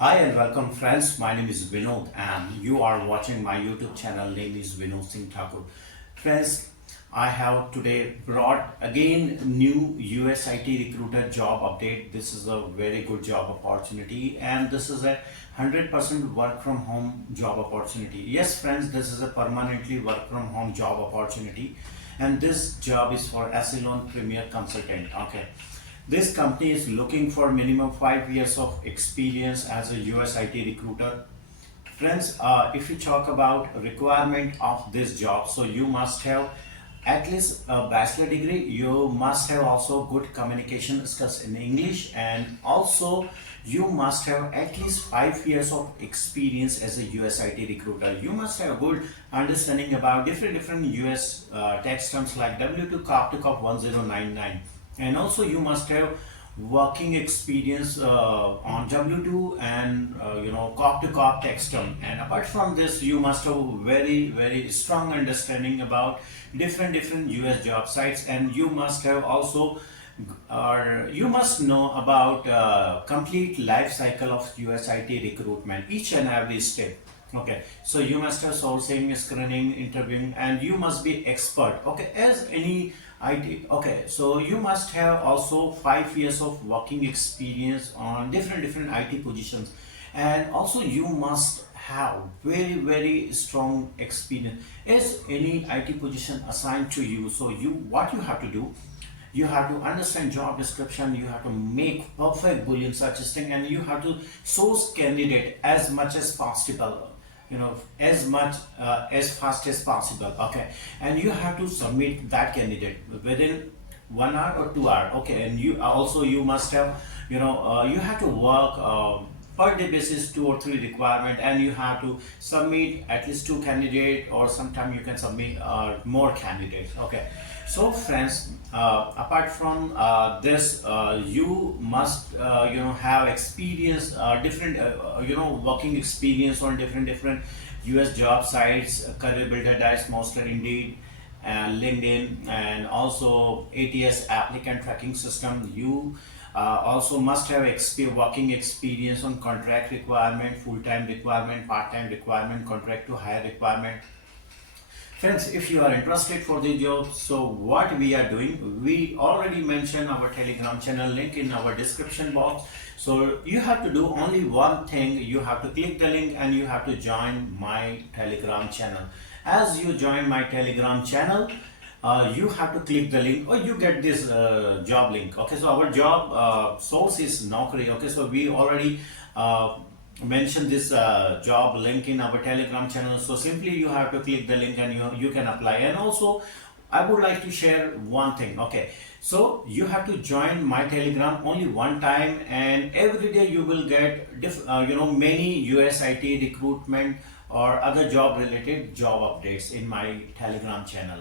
Hi and welcome friends, my name is Vinod and you are watching my YouTube channel. Name is VINOD Singh Thakur. Friends, I have today brought again new US IT recruiter job update. This is a very good job opportunity and this is a 100% work from home job opportunity. Yes friends, this is a permanently work from home job opportunity and this job is for Accelon Premier Consultant. Okay. This company is looking for minimum 5 years of experience as a US IT recruiter. Friends, if you talk about requirement of this job, so you must have at least a bachelor degree. You must have also good communication skills in English, and also you must have at least 5 years of experience as a US IT recruiter. You must have good understanding about different US tax terms like W2 COP to COP 1099, and also you must have working experience on W2 and COP to COP tax term. And apart from this, you must have very strong understanding about different US job sites, and you must have also or you must know about complete life cycle of US IT recruitment, each and every step. Okay, so you must have sourcing, screening, interviewing, and you must be expert. Okay, as any IT. Okay, so you must have also 5 years of working experience on different IT positions, and also you must have very strong experience as any IT position assigned to you. So what you have to do, you have to understand job description, you have to make perfect boolean search thing, and you have to source candidate as much as possible, as much as fast as possible. Okay, and you have to submit that candidate within 1 hour or 2 hour. Okay, and you must have you have to work per day basis 2 or 3 requirement, and you have to submit at least 2 candidates, or sometimes you can submit more candidates. Okay, so friends, apart from this, you must have experience, different working experience on different US job sites, career builder, dice monster, indeed, and LinkedIn, and also ATS applicant tracking system. You also must have working experience on contract requirement, full-time requirement, part-time requirement, contract to hire requirement. Friends, if you are interested for the job, so what we are doing, we already mentioned our Telegram channel link in our description box. So you have to do only one thing. You have to click the link and you have to join my Telegram channel. As you join my Telegram channel, you have to click the link, or you get this job link. Okay, so our job source is Naukri. Okay, so we already mention this job link in our Telegram channel. So simply you have to click the link and you can apply. And also I would like to share one thing. Okay, so you have to join my Telegram only one time, and every day you will get many US IT recruitment or other job related job updates in my Telegram channel.